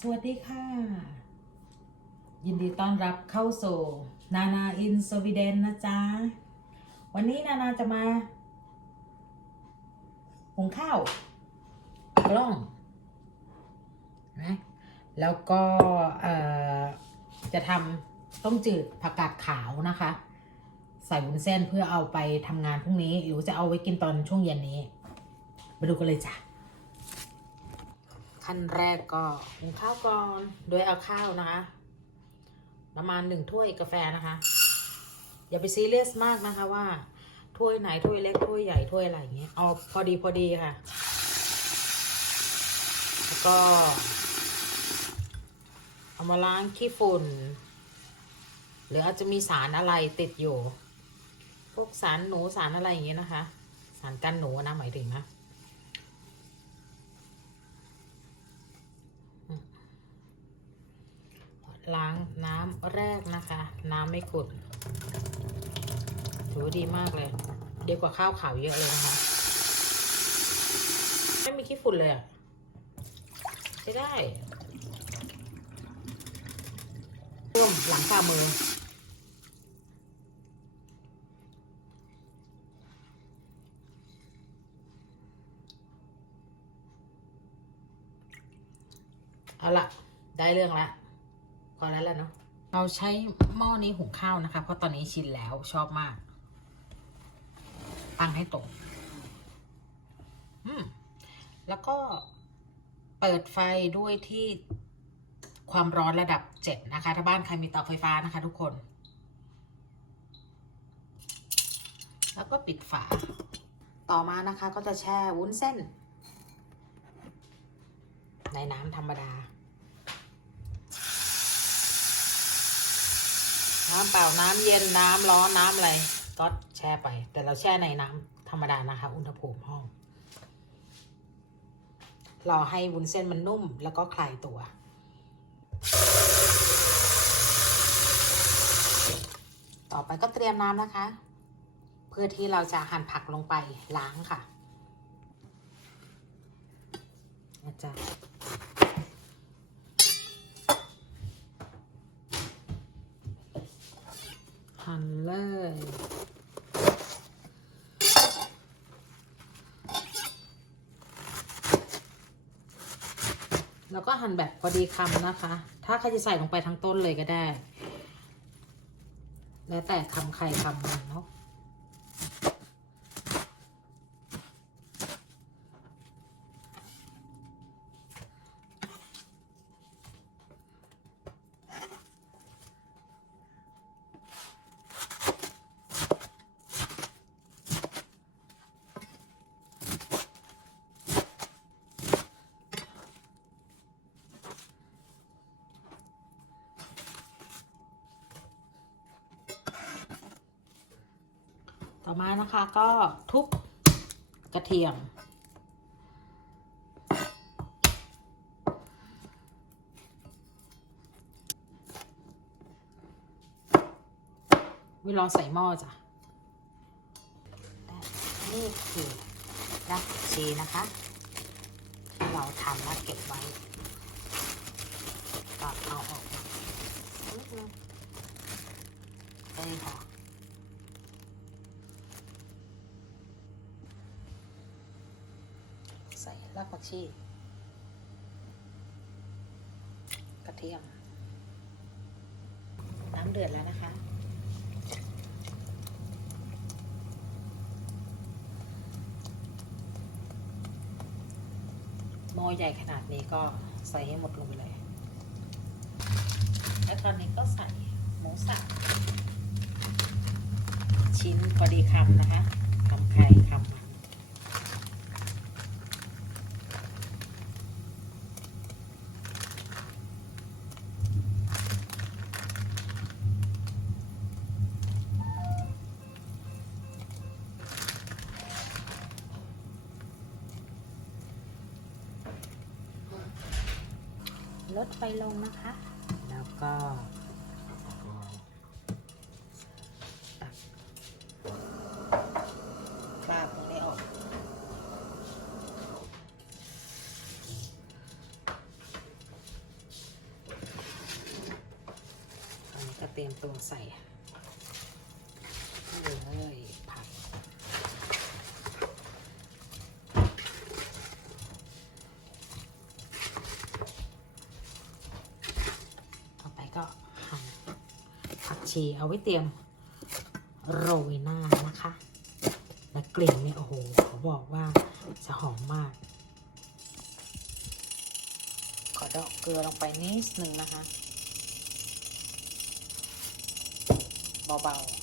สวัสดีค่ะ ยินดีต้อนรับเข้าสู่นานาอินสวีเดนนะจ๊ะ วันนี้นานาจะมาหุงข้าวกล้องนะแล้วก็จะทำต้มจืดผักกาดขาวนะคะ ใส่วุ้นเส้นเพื่อเอาไปทำงานพรุ่งนี้ หรือจะเอาไว้กินตอนช่วงเย็นนี้ มาดูกันเลยจ้ะ ขั้นแรกก็หุงข้าวก่อน โดยเอาข้าวนะคะประมาณหนึ่งถ้วยกาแฟนะคะ อย่าไปซีเรียสมากนะคะว่าถ้วยไหนถ้วยเล็กถ้วยใหญ่ถ้วยอะไรอย่างเงี้ยเอาพอดีพอดีค่ะ แล้วก็ เอามาล้างขี้ฝุ่น หรืออาจจะมีสารอะไรติดอยู่ พวกสารหนูสารอะไรอย่างเงี้ยนะคะ สารกันหนูนะหมายถึงนะ ล้างน้ำแรกนะคะ น้ำไม่ขุ่นถือว่าดีมากเลย เดียวกว่าข้าวขาวเยอะเลยนะคะ ไม่มีขี้ฝุ่นเลยอะใช้ได้เพิ่มหลังฝ่ามือเอาละได้เรื่องละ พอแล้วแหละเนาะเราใช้หม้อนี้หุงข้าวนะคะ เพราะตอนนี้ชินแล้วชอบมาก ตั้งให้ตรงอืมแล้วก็เปิดไฟด้วยที่ความร้อนระดับเจ็ดนะคะ ถ้าบ้านใครมีเตาไฟฟ้านะคะ ทุกคน แล้วก็ปิดฝา ต่อมานะคะก็จะแช่วุ้นเส้น ในน้ำธรรมดา น้ำเปล่าน้ำเย็นน้ำร้อนน้ำอะไรก็แช่ไป แต่เราแช่ในน้ำธรรมดานะคะ อุณหภูมิห้อง รอให้วุ้นเส้นมันนุ่มแล้วก็คลายตัว ต่อไปก็เตรียมน้ำนะคะ เพื่อที่เราจะหั่นผักลงไปล้างค่ะอาจารย์ หั่นเลย แล้วก็หั่นแบบพอดีคำนะคะ ถ้าใครจะใส่ลงไปทั้งต้นเลยก็ได้ แล้วแต่คำใครคำมันเนาะ ต่อมานะคะก็ทุบกระเทียม วิลองใส่หม้อจ้ะ นี่คือรักชีนะคะที่เราทำแล้วเก็บไว้ก็เอาออกมาเฮ้ยค่ะ ใส่รากผักชีกระเทียม น้ำเดือดแล้วนะคะหม้อใหญ่ขนาดนี้ก็ใส่ให้หมดลงไปเลย แล้วตอนนี้ก็ใส่หมูสับชิ้นพอดีคำนะคะคำไข่คำ ลดไปลงนะคะ แล้วก็ตักคราบตรงนี้ออกตอนนี้ก็เตรียมตัวใส่ ชีเอาไว้เตรียมโรยหน้านะคะ และกลิ่นเนี่ยโอ้โหเขาบอกว่าจะหอมมาก ขอดอกเกลือลงไปนิดนึงนะคะ เบาๆ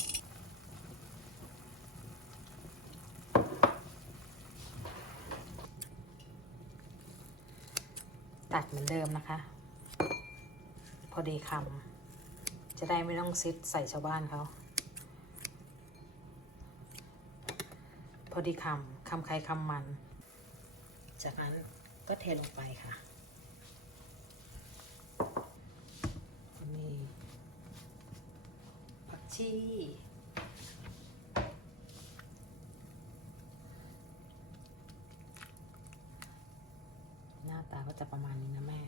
ตัดเหมือนเดิมนะคะ พอดีคำ จะได้ไม่ต้องซิดใส่ชาวบ้านเขา พอดีคำคำใครคำมัน จากนั้นก็เทลงไปค่ะมีผักชีหน้าตาก็จะประมาณนี้นะแม่